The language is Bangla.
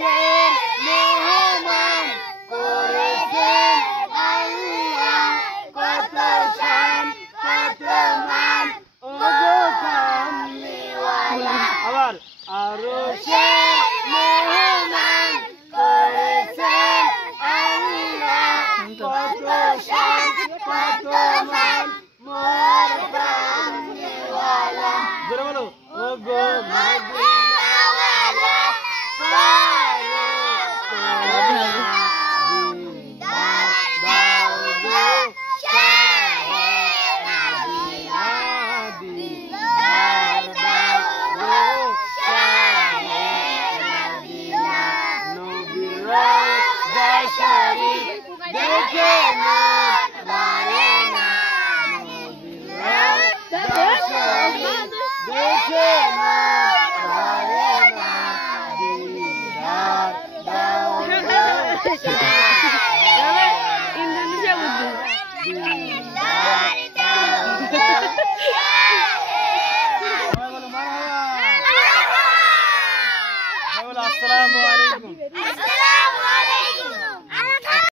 আরশের মেহমান করেছেন আল্লাহ, কত শান কত মান ওগো কামলিওয়ালা। আবার আরশের মেহমান করেছেন আল্লাহ, কত শান কত মান মোর কামলিওয়ালা। জোরে বলো ওগো মদিনাওয়ালা দেখে মন ভরে না, দেখে মন ভরে না, দিদার দাও ইন্দোনেশিয়া বুদ্ধি।